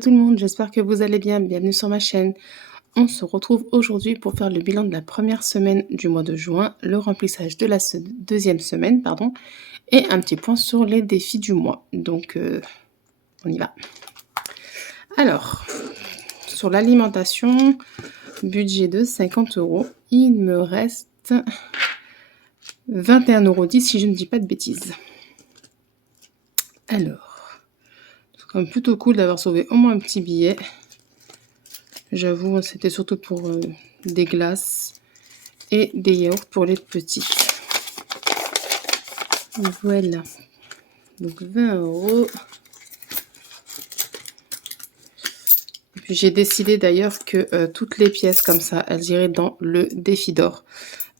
tout le monde, j'espère que vous allez bien. Bienvenue sur ma chaîne. On se retrouve aujourd'hui pour faire le bilan de la première semaine du mois de juin, le remplissage de la deuxième semaine, pardon, et un petit point sur les défis du mois. Donc, on y va. Alors, sur l'alimentation, budget de 50 €, il me reste 21,10 € si je ne dis pas de bêtises. Alors, c'est quand même plutôt cool d'avoir sauvé au moins un petit billet. J'avoue, c'était surtout pour des glaces et des yaourts pour les petits. Voilà. Donc 20 €. Et puis j'ai décidé d'ailleurs que toutes les pièces comme ça, elles iraient dans le défi d'or.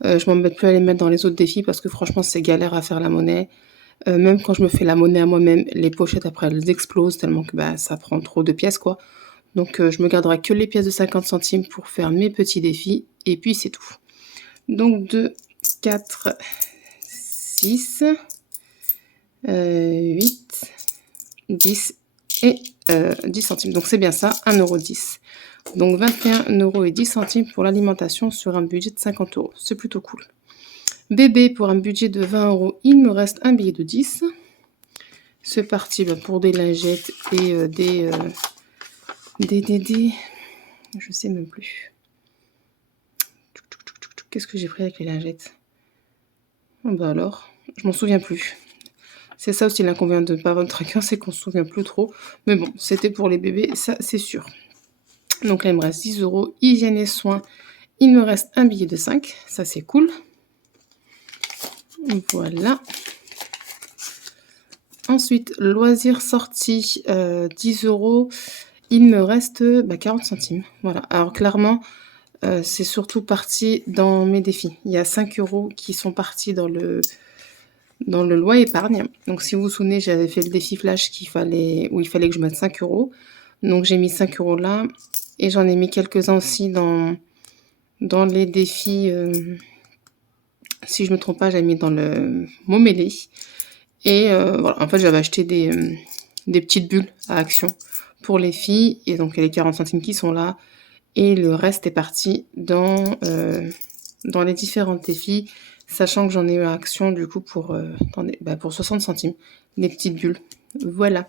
Je m'embête plus à les mettre dans les autres défis parce que franchement, c'est galère à faire la monnaie. Même quand je me fais la monnaie à moi-même, les pochettes après elles explosent tellement que ça prend trop de pièces quoi. Donc je me garderai que les pièces de 50 centimes pour faire mes petits défis et puis c'est tout. Donc 2, 4, 6, 8, 10 et 10 centimes. Donc c'est bien ça, 1,10 €. Donc 21,10 € pour l'alimentation sur un budget de 50 €. C'est plutôt cool. Bébé, pour un budget de 20 €, il me reste un billet de 10. C'est parti pour des lingettes et des... Je sais même plus. Qu'est-ce que j'ai pris avec les lingettes? Alors, je m'en souviens plus. C'est ça aussi l'inconvénient de ne pas avoir de tracker, c'est qu'on se souvient plus trop. Mais bon, c'était pour les bébés, ça c'est sûr. Donc là, il me reste 10 €. Hygiène et soins, il me reste un billet de 5. Ça c'est cool. Voilà. Ensuite, loisirs sorties, 10 €. Il me reste 40 centimes. Voilà. Alors clairement, c'est surtout parti dans mes défis. Il y a 5 € qui sont partis dans le loi épargne. Donc si vous vous souvenez, j'avais fait le défi flash où il fallait que je mette 5 €. Donc j'ai mis 5 € là. Et j'en ai mis quelques-uns aussi dans les défis. Si je ne me trompe pas, j'avais mis dans le Momélé. Et voilà, en fait j'avais acheté des petites bulles à Action pour les filles. Et donc il y a les 40 centimes qui sont là. Et le reste est parti dans les différents défis, sachant que j'en ai eu à Action du coup pour 60 centimes, des petites bulles. Voilà.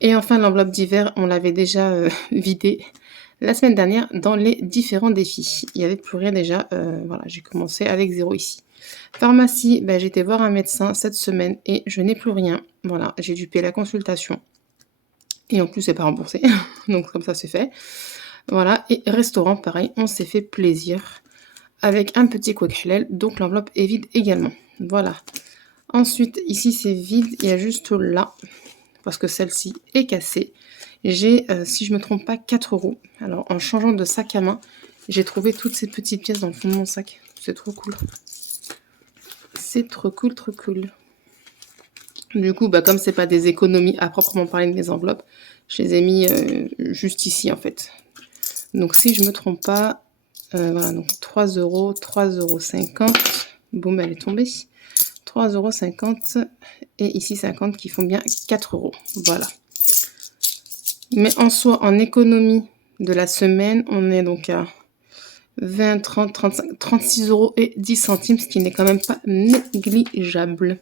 Et enfin, l'enveloppe d'hiver, on l'avait déjà vidée la semaine dernière dans les différents défis. Il n'y avait plus rien déjà. Voilà, j'ai commencé avec 0 ici. Pharmacie, j'ai été voir un médecin cette semaine et je n'ai plus rien. Voilà, j'ai dû payer la consultation. Et en plus, c'est pas remboursé. Donc comme ça, c'est fait. Voilà, et restaurant, pareil, on s'est fait plaisir avec un petit quick halal, donc l'enveloppe est vide également. Voilà. Ensuite, ici, c'est vide, il y a juste là, parce que celle-ci est cassée. J'ai, si je ne me trompe pas, 4 €. Alors, en changeant de sac à main, j'ai trouvé toutes ces petites pièces dans le fond de mon sac. C'est trop cool. C'est trop cool, trop cool. Du coup, comme c'est pas des économies à proprement parler de mes enveloppes, je les ai mis juste ici, en fait. Donc, si je ne me trompe pas, voilà, donc 3 €, 3,50 €. Boum, elle est tombée. 3,50 € et ici 50 qui font bien 4 €. Voilà. Mais en soi, en économie de la semaine, on est donc à 20, 30, 35, 36 € et 10 centimes, ce qui n'est quand même pas négligeable.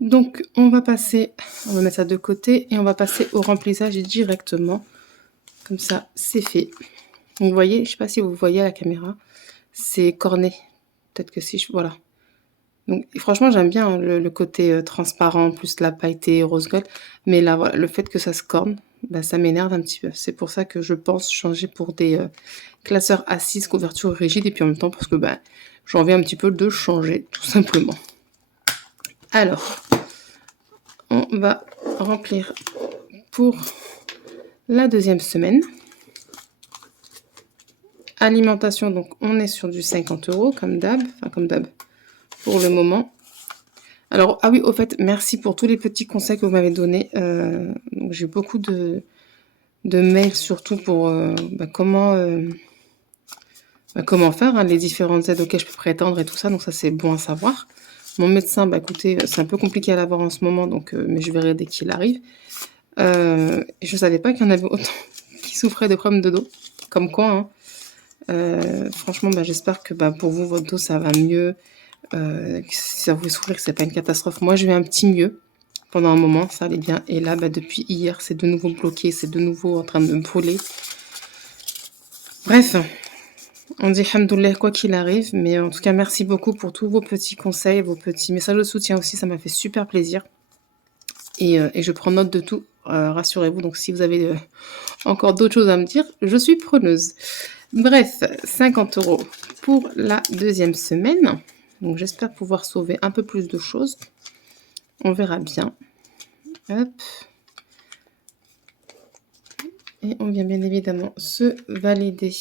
Donc, on va mettre ça de côté et on va passer au remplissage directement. Comme ça, c'est fait. Vous voyez, je ne sais pas si vous voyez à la caméra, c'est corné. Peut-être que si voilà. Donc franchement, j'aime bien le côté transparent, plus la pailleté rose gold. Mais là, voilà, le fait que ça se corne, ça m'énerve un petit peu. C'est pour ça que je pense changer pour des classeurs assises, couverture rigide. Et puis en même temps, parce que j'ai envie un petit peu de changer, tout simplement. Alors, on va remplir pour la deuxième semaine. Alimentation, donc on est sur du 50 € comme d'hab, pour le moment. Alors, ah oui, au fait, merci pour tous les petits conseils que vous m'avez donnés. J'ai beaucoup de mails, surtout pour comment faire, les différentes aides auxquelles je peux prétendre et tout ça. Donc ça, c'est bon à savoir. Mon médecin, écoutez, c'est un peu compliqué à l'avoir en ce moment, donc mais je verrai dès qu'il arrive. Et je savais pas qu'il y en avait autant qui souffraient de problèmes de dos. Comme quoi, hein. Franchement, j'espère que pour vous, votre dos, ça va mieux. Que si ça vous souffrir, que c'est pas une catastrophe. Moi, j'ai eu un petit mieux. Pendant un moment, ça allait bien. Et là, depuis hier, c'est de nouveau bloqué. C'est de nouveau en train de me brûler. Bref, on dit hamdoulilah quoi qu'il arrive. Mais en tout cas, merci beaucoup pour tous vos petits conseils, vos petits messages de soutien aussi. Ça m'a fait super plaisir. Et je prends note de tout. Rassurez-vous. Donc, si vous avez encore d'autres choses à me dire, je suis preneuse. Bref, 50 € pour la deuxième semaine. Donc, j'espère pouvoir sauver un peu plus de choses. On verra bien. Hop. Et on vient bien évidemment se valider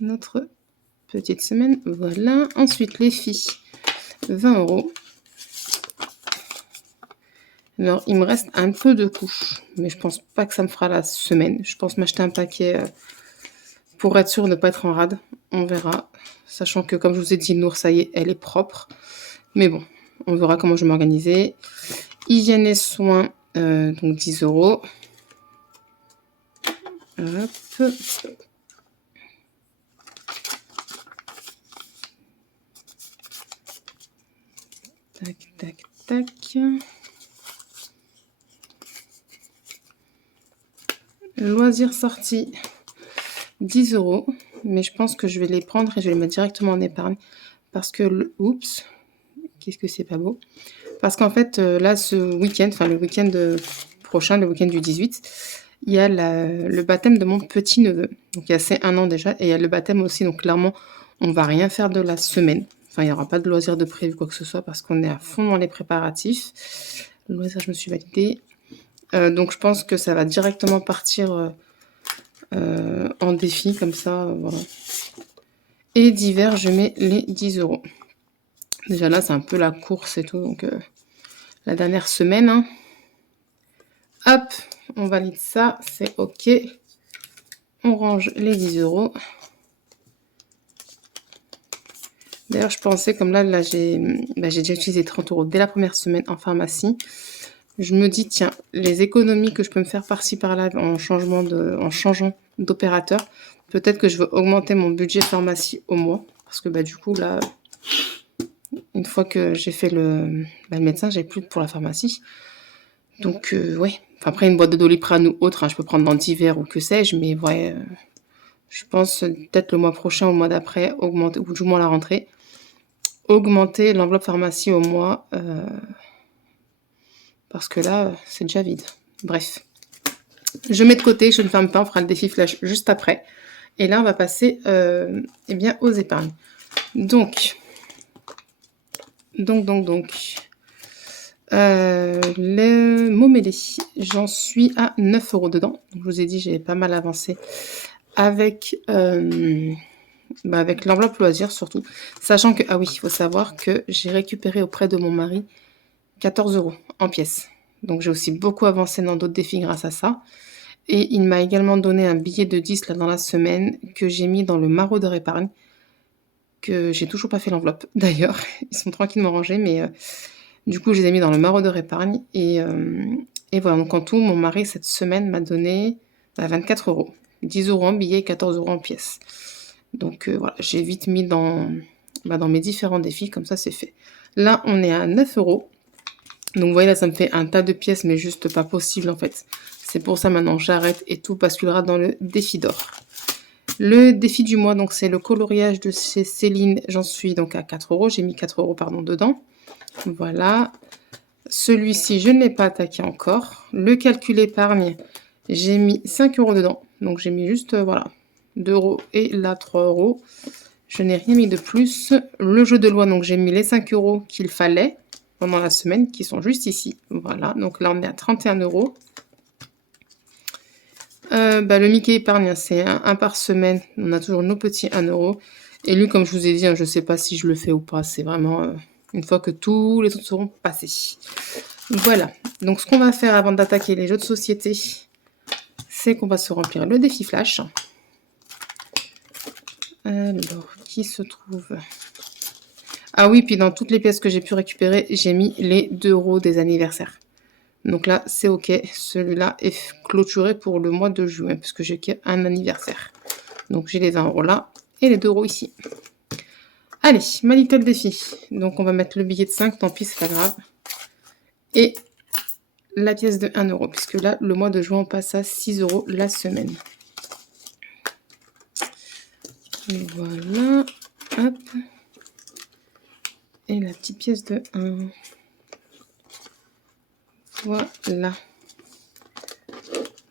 notre petite semaine. Voilà. Ensuite, les filles, 20 €. Alors, il me reste un peu de couches, mais je pense pas que ça me fera la semaine. Je pense m'acheter un paquet pour être sûr de ne pas être en rade. On verra. Sachant que, comme je vous ai dit, Nour, ça y est, elle est propre. Mais bon, on verra comment je vais m'organiser. Hygiène et soins, donc 10 €. Hop. Tac, tac, tac. Loisirs sortis, 10 €. Mais je pense que je vais les prendre et je vais les mettre directement en épargne. Parce que, oups, qu'est-ce que c'est pas beau. Parce qu'en fait, là, ce week-end, enfin le week-end prochain, le week-end du 18, il y a le baptême de mon petit-neveu. Donc, il y a c'est 1 an déjà. Et il y a le baptême aussi. Donc, clairement, on va rien faire de la semaine. Enfin, il n'y aura pas de loisirs de prévu, quoi que ce soit, parce qu'on est à fond dans les préparatifs. Le loisir, je me suis validée. Donc, je pense que ça va directement partir en défi, comme ça. Voilà. Et d'hiver, je mets les 10 €. Déjà là, c'est un peu la course et tout. Donc, la dernière semaine. Hein. Hop, on valide ça. C'est OK. On range les 10 €. D'ailleurs, je pensais, comme là j'ai déjà utilisé 30 € dès la première semaine en pharmacie. Je me dis, tiens, les économies que je peux me faire par-ci par-là en changeant d'opérateur, peut-être que je veux augmenter mon budget pharmacie au mois. Parce que du coup, là, une fois que j'ai fait le médecin, j'ai plus pour la pharmacie. Donc, ouais. Enfin, après, une boîte de Doliprane ou autre, hein, je peux prendre dans divers ou que sais-je. Mais ouais, je pense peut-être le mois prochain ou le mois d'après, augmenter, ou du moins la rentrée, augmenter l'enveloppe pharmacie au mois. Parce que là, c'est déjà vide. Bref. Je mets de côté, je ne ferme pas, on fera le défi flash juste après. Et là, on va passer aux épargnes. Donc. Le Momélé, j'en suis à 9 € dedans. Donc, je vous ai dit, j'ai pas mal avancé avec l'enveloppe loisir surtout. Sachant que, ah oui, il faut savoir que j'ai récupéré auprès de mon mari 14 € en pièces. Donc, j'ai aussi beaucoup avancé dans d'autres défis grâce à ça. Et il m'a également donné un billet de 10 là dans la semaine que j'ai mis dans le maraudeur épargne. Que j'ai toujours pas fait l'enveloppe d'ailleurs. Ils sont tranquillement rangés, mais du coup, je les ai mis dans le maraudeur épargne. Et voilà, donc en tout, mon mari cette semaine m'a donné 24 €. 10 € en billets, 14 € en pièces. Donc voilà, j'ai vite mis dans mes différents défis, comme ça c'est fait. Là, on est à 9 €. Donc vous voyez, là, ça me fait un tas de pièces, mais juste pas possible en fait. C'est pour ça maintenant, j'arrête et tout basculera dans le défi d'or. Le défi du mois, donc c'est le coloriage de chez Céline. J'en suis donc à 4 €. J'ai mis 4 € dedans. Voilà. Celui-ci, je ne l'ai pas attaqué encore. Le calcul épargne, j'ai mis 5 € dedans. Donc j'ai mis juste, 2 € et là 3 €. Je n'ai rien mis de plus. Le jeu de loi, donc j'ai mis les 5 € qu'il fallait pendant la semaine, qui sont juste ici. Voilà, donc là on est à 31 €. Le Mickey épargne, c'est un par semaine. On a toujours nos petits 1 €. Et lui, comme je vous ai dit, je ne sais pas si je le fais ou pas. C'est vraiment une fois que tous les autres seront passés. Voilà. Donc, ce qu'on va faire avant d'attaquer les jeux de société, c'est qu'on va se remplir le défi flash. Alors, qui se trouve... Ah oui, puis dans toutes les pièces que j'ai pu récupérer, j'ai mis les 2 € des anniversaires. Donc là, c'est OK. Celui-là est clôturé pour le mois de juin, puisque j'ai qu'un anniversaire. Donc j'ai les 20 € là et les 2 € ici. Allez, ma little défi. Donc on va mettre le billet de 5, tant pis, c'est pas grave. Et la pièce de 1 €, puisque là, le mois de juin, on passe à 6 € la semaine. Voilà. Hop. Et la petite pièce de 1. Voilà.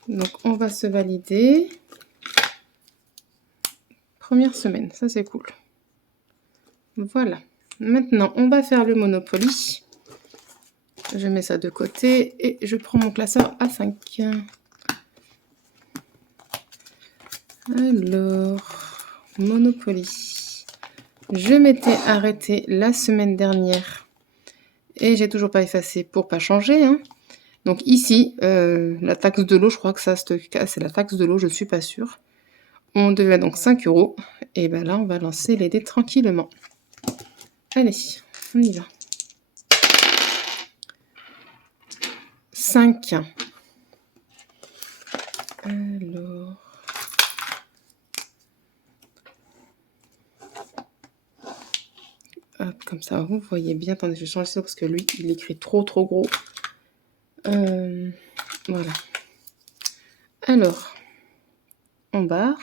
Donc, on va se valider. Première semaine, ça c'est cool. Voilà. Maintenant, on va faire le Monopoly. Je mets ça de côté et je prends mon classeur à 5. Alors, Monopoly. Je m'étais arrêtée la semaine dernière et j'ai toujours pas effacé pour pas changer. Hein. Donc ici, la taxe de l'eau, je crois que ça c'est la taxe de l'eau, je suis pas sûre. On devait donc 5 €. Et ben là, on va lancer les dés tranquillement. Allez, on y va. 5. Alors. Hop, comme ça, vous voyez bien. Attendez, je vais changer ça parce que lui, il écrit trop gros. Voilà. Alors, on barre.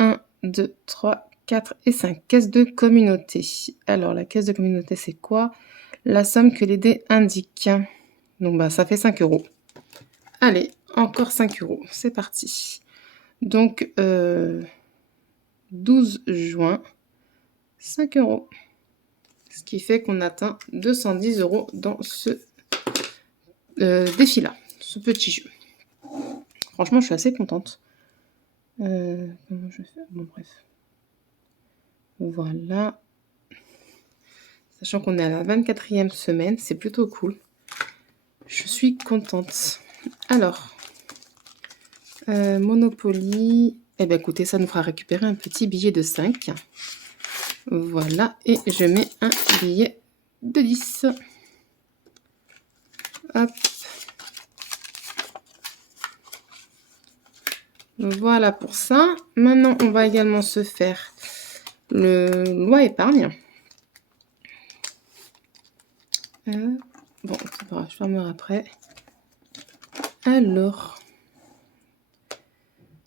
1, 2, 3, 4 et 5. Caisse de communauté. Alors, la caisse de communauté, c'est quoi? La somme que les dés indiquent. Donc, bah, ça fait 5 €. Allez, encore 5 €. C'est parti. Donc, 12 juin, 5 €. Ce qui fait qu'on atteint 210 € dans ce défi-là, ce petit jeu. Franchement, je suis assez contente. Comment je fais? Bon, bref. Voilà. Sachant qu'on est à la 24e semaine, c'est plutôt cool. Je suis contente. Alors, Monopoly. Eh bien, écoutez, ça nous fera récupérer un petit billet de 5. Voilà. Et je mets un billet de 10. Hop. Voilà pour ça. Maintenant, on va également se faire le loi épargne. Bon, c'est pas grave, je fermerai après. Alors,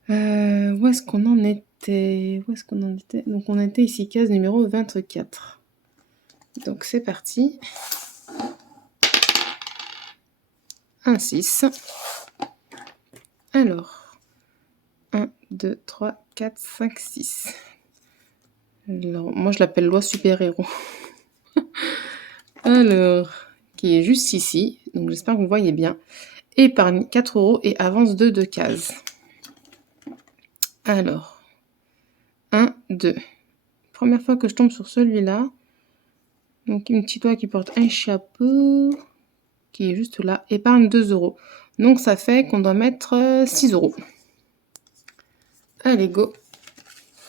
où est-ce qu'on en était? Donc, on était ici, case numéro 24. Donc, c'est parti. 1, 6. Alors, 1, 2, 3, 4, 5, 6. Alors, moi, je l'appelle loi super-héros. Alors, qui est juste ici. Donc, j'espère que vous voyez bien. Épargne 4 € et avance de 2 cases. Alors, 1, 2. Première fois que je tombe sur celui-là. Donc, une petite oie qui porte un chapeau, qui est juste là. Épargne 2 €. Donc, ça fait qu'on doit mettre 6 €. Allez, go.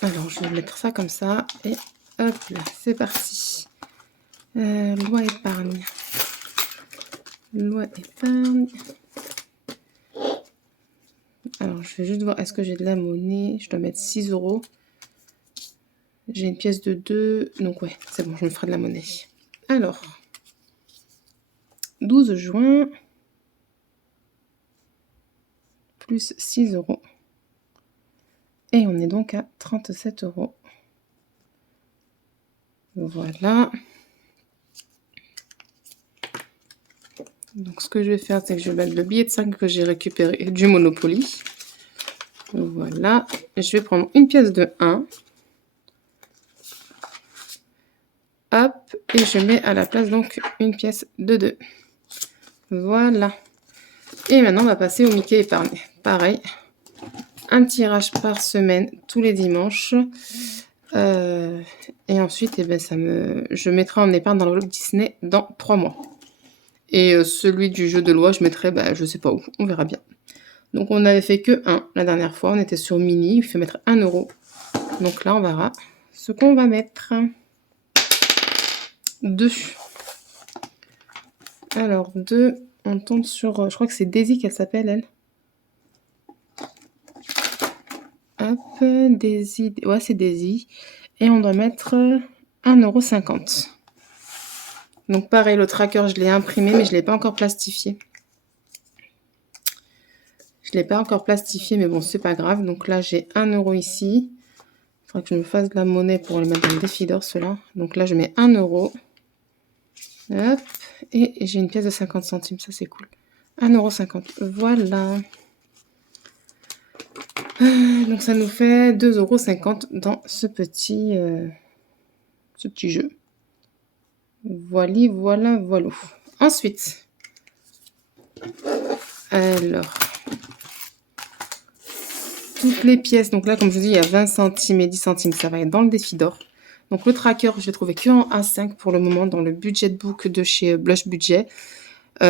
Alors, je vais mettre ça comme ça. Et hop là, c'est parti. Loi épargne. Loi épargne. Alors, je vais juste voir, est-ce que j'ai de la monnaie? Je dois mettre 6 €. J'ai une pièce de 2. Donc, ouais, c'est bon, je me ferai de la monnaie. Alors, 12 juin, plus 6 €. Et on est donc à 37 €. Voilà. Donc, ce que je vais faire, c'est que je vais mettre le billet de 5 que j'ai récupéré du Monopoly. Voilà. Je vais prendre une pièce de 1. Hop. Et je mets à la place, donc, une pièce de 2. Voilà. Et maintenant, on va passer au Mickey épargne. Pareil. Un tirage par semaine, tous les dimanches. Et ensuite, eh ben, je mettrai en épargne dans le Walt Disney dans 3 mois. Et celui du jeu de loi, je mettrai, je sais pas où, on verra bien. Donc, on n'avait fait que 1 la dernière fois. On était sur Mini, il fait mettre 1 €. Donc là, on verra ce qu'on va mettre. 2. Alors, 2, on tombe sur, je crois que c'est Daisy qu'elle s'appelle, elle. Hop, Daisy, ouais, c'est Daisy. Et on doit mettre 1,50 €. Donc pareil, le tracker, je l'ai imprimé, mais je ne l'ai pas encore plastifié. Je ne l'ai pas encore plastifié, mais bon, c'est pas grave. Donc là, j'ai 1 € ici. Il faudra que je me fasse de la monnaie pour les mettre dans le défi d'or, ceux-là. Donc là, je mets 1 €. Hop, et j'ai une pièce de 50 centimes, ça c'est cool. 1,50 €, voilà. Donc ça nous fait 2,50 € dans ce petit jeu. Voilà. Ensuite, alors, toutes les pièces, donc là comme je vous dis, il y a 20 centimes et 10 centimes, ça va être dans le défi d'or. Donc le tracker, je l'ai trouvé que en A5 pour le moment, dans le budget book de chez Blush Budget. Il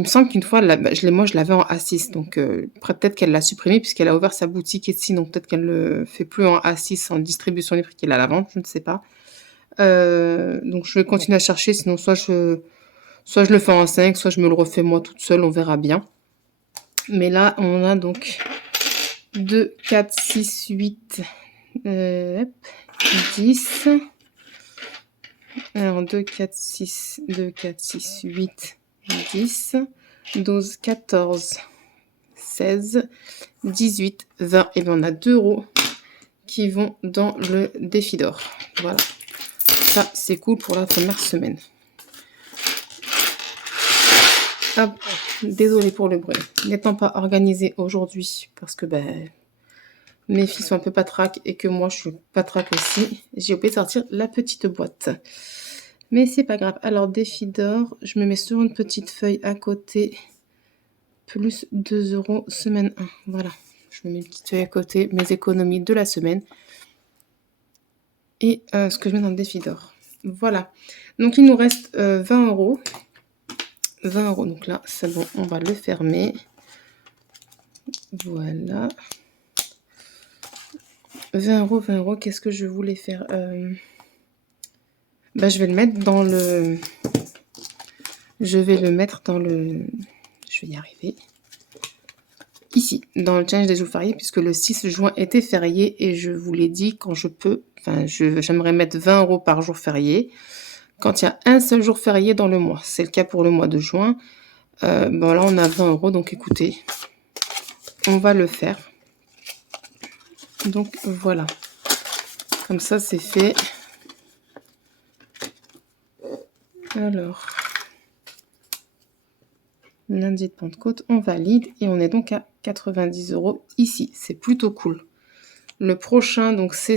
me semble qu'une fois, moi je l'avais en A6, donc peut-être qu'elle l'a supprimé puisqu'elle a ouvert sa boutique ici, donc peut-être qu'elle ne le fait plus en A6 en distribution libre qu'elle a à la vente, je ne sais pas. Donc je vais continuer à chercher, sinon soit je le fais en A5, soit je me le refais moi toute seule, on verra bien. Mais là, on a donc 2, 4, 6, 8, 10. Alors 2, 4, 6, 8, 10, 12, 14, 16, 18, 20. Et bien on a 2 € qui vont dans le défi d'or. Voilà. Ça, c'est cool pour la première semaine. Hop, désolée pour le bruit. N'étant pas organisée aujourd'hui, parce que mes filles sont un peu patraques et que moi je suis patraque aussi, j'ai oublié de sortir la petite boîte. Mais c'est pas grave. Alors, défi d'or, je me mets sur une petite feuille à côté. Plus 2 € semaine 1. Voilà. Je me mets une petite feuille à côté, mes économies de la semaine. Et ce que je mets dans le défi d'or. Voilà. Donc, il nous reste 20 €. 20 €. Donc là, c'est bon, on va le fermer. Voilà. 20 €, 20 €. Qu'est-ce que je voulais faire je vais le mettre dans le... Je vais y arriver. Ici, dans le challenge des jours fériés, puisque le 6 juin était férié et je vous l'ai dit quand je peux, j'aimerais mettre 20 € par jour férié quand il y a un seul jour férié dans le mois. C'est le cas pour le mois de juin. Là, on a 20 €, donc écoutez, on va le faire. Donc voilà, comme ça c'est fait. Alors, lundi de Pentecôte, on valide et on est donc à 90 € ici. C'est plutôt cool. Le prochain, donc c'est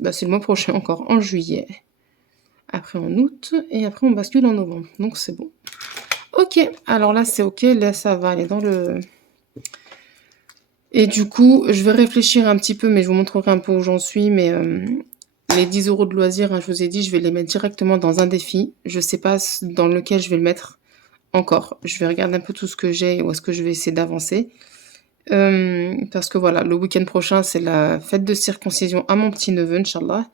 le mois prochain encore, en juillet. Après en août et après on bascule en novembre. Donc c'est bon. Ok, alors là c'est ok, là ça va aller dans le... Et du coup, je vais réfléchir un petit peu, mais je vous montrerai un peu où j'en suis. Mais les 10 € de loisirs, hein, je vous ai dit, je vais les mettre directement dans un défi. Je ne sais pas dans lequel je vais le mettre encore. Je vais regarder un peu tout ce que j'ai, où est-ce que je vais essayer d'avancer. Parce que voilà, le week-end prochain, c'est la fête de circoncision à mon petit-neveu, Inch'Allah.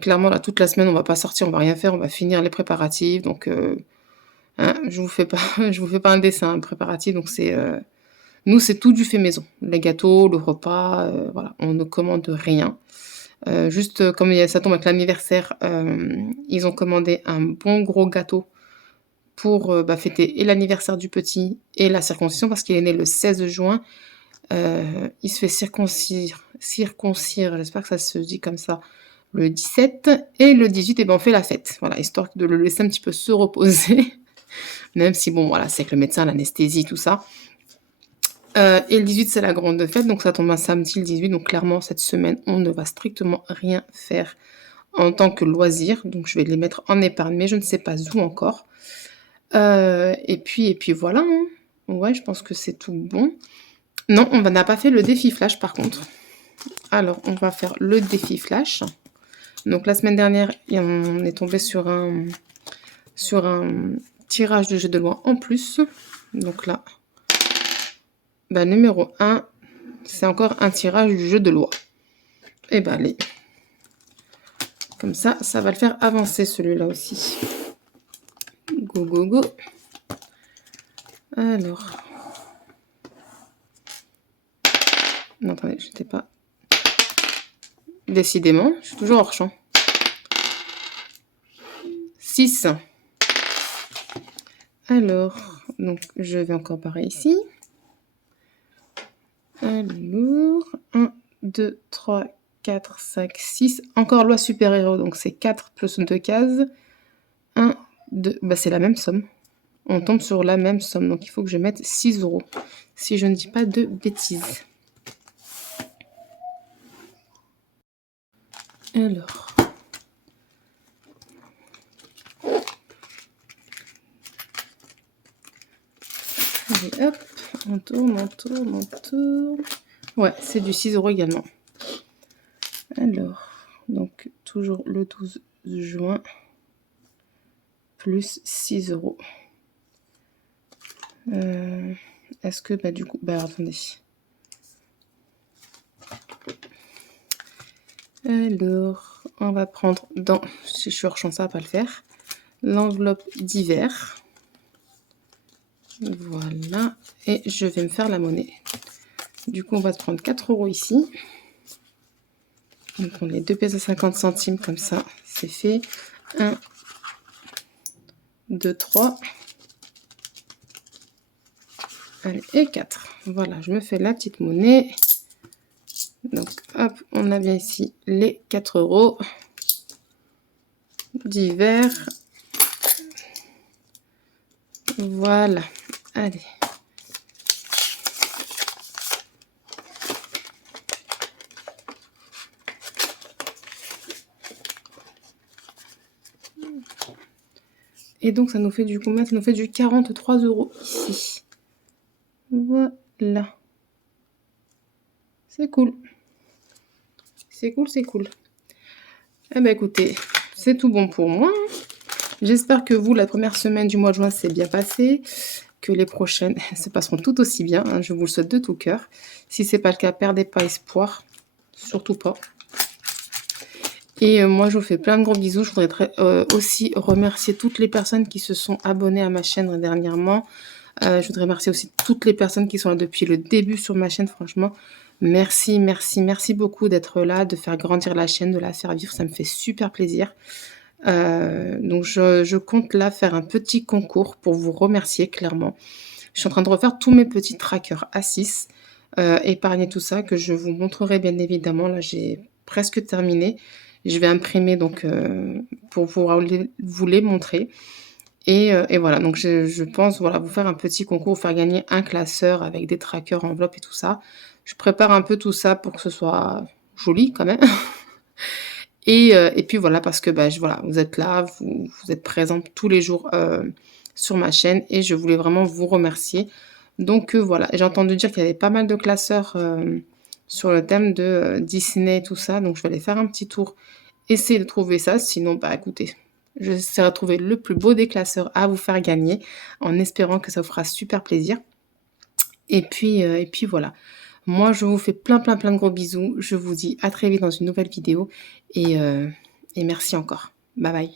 Clairement, là, toute la semaine, on va pas sortir, on va rien faire, on va finir les préparatifs. Donc, je vous fais pas un dessin préparatif. Donc, nous, c'est tout du fait maison. Les gâteaux, le repas, voilà, on ne commande rien. Juste comme ça tombe avec l'anniversaire, ils ont commandé un bon gros gâteau pour fêter et l'anniversaire du petit et la circoncision parce qu'il est né le 16 juin. Il se fait circoncire, j'espère que ça se dit comme ça, le 17 et le 18, on fait la fête. Voilà, histoire de le laisser un petit peu se reposer. Même si, bon, voilà, c'est que le médecin, l'anesthésie, tout ça. Et le 18, c'est la grande fête, donc ça tombe un samedi le 18. Donc clairement, cette semaine, on ne va strictement rien faire en tant que loisir. Donc je vais les mettre en épargne, mais je ne sais pas où encore. Et puis voilà. Hein. Ouais, je pense que c'est tout bon. Non, on n'a pas fait le défi flash par contre. Alors, on va faire le défi flash. Donc la semaine dernière, on est tombé sur un tirage de jeu de loi en plus. Donc là, numéro 1, c'est encore un tirage du jeu de loi. Et allez. Comme ça, ça va le faire avancer celui-là aussi. Go, go, go. Alors. Non, attendez, je n'étais pas... Décidément, je suis toujours hors champ. 6. Alors, donc je vais encore pareil ici. Alors, 1, 2, 3, 4, 5, 6. Encore loi super-héros, donc c'est 4 plus 2 cases. 1, 2, bah c'est la même somme. On tombe sur la même somme, donc il faut que je mette 6 €. Si je ne dis pas de bêtises. Alors. Allez, hop, on tourne, on tourne, on tourne. Ouais, c'est du 6 € également. Alors, donc toujours le 12 juin, plus 6 €. Est-ce que, bah du coup, bah attendez. Alors, on va prendre dans, si je suis hors champ, ça va pas le faire, l'enveloppe d'hiver. Voilà, et je vais me faire la monnaie. Du coup, on va se prendre 4 € ici. On va prendre les 2 pièces à 50 centimes, comme ça, c'est fait. 1, 2, 3. Allez, et 4. Voilà, je me fais la petite monnaie. Donc, hop, on a bien ici les 4 € d'hiver. Voilà, allez. Et donc, ça nous fait du combien? Ça nous fait du 43 € ici. Voilà. C'est cool. C'est cool, c'est cool. Eh ben écoutez, c'est tout bon pour moi. J'espère que vous, la première semaine du mois de juin, s'est bien passée, que les prochaines se passeront tout aussi bien. Hein, je vous le souhaite de tout cœur. Si ce n'est pas le cas, perdez pas espoir. Surtout pas. Et moi, je vous fais plein de gros bisous. Je voudrais aussi remercier toutes les personnes qui se sont abonnées à ma chaîne dernièrement. Je voudrais remercier aussi toutes les personnes qui sont là depuis le début sur ma chaîne. Franchement, merci, merci, merci beaucoup d'être là, de faire grandir la chaîne, de la faire vivre. Ça me fait super plaisir. Donc, je compte là faire un petit concours pour vous remercier clairement. Je suis en train de refaire tous mes petits trackers A6, épargner tout ça, que je vous montrerai bien évidemment. Là, j'ai presque terminé. Je vais imprimer donc pour pouvoir vous les montrer. Et voilà, donc je pense voilà, vous faire un petit concours, vous faire gagner un classeur avec des trackers, enveloppes et tout ça. Je prépare un peu tout ça pour que ce soit joli quand même. Et puis voilà, parce que bah, voilà, vous êtes là, vous êtes présente tous les jours sur ma chaîne et je voulais vraiment vous remercier. Donc voilà, j'ai entendu dire qu'il y avait pas mal de classeurs sur le thème de Disney et tout ça, donc je vais aller faire un petit tour, essayer de trouver ça. Sinon, bah écoutez, j'essaierai de trouver le plus beau des classeurs à vous faire gagner, en espérant que ça vous fera super plaisir. Et puis voilà. Moi, je vous fais plein de gros bisous. Je vous dis à très vite dans une nouvelle vidéo et merci encore. Bye bye.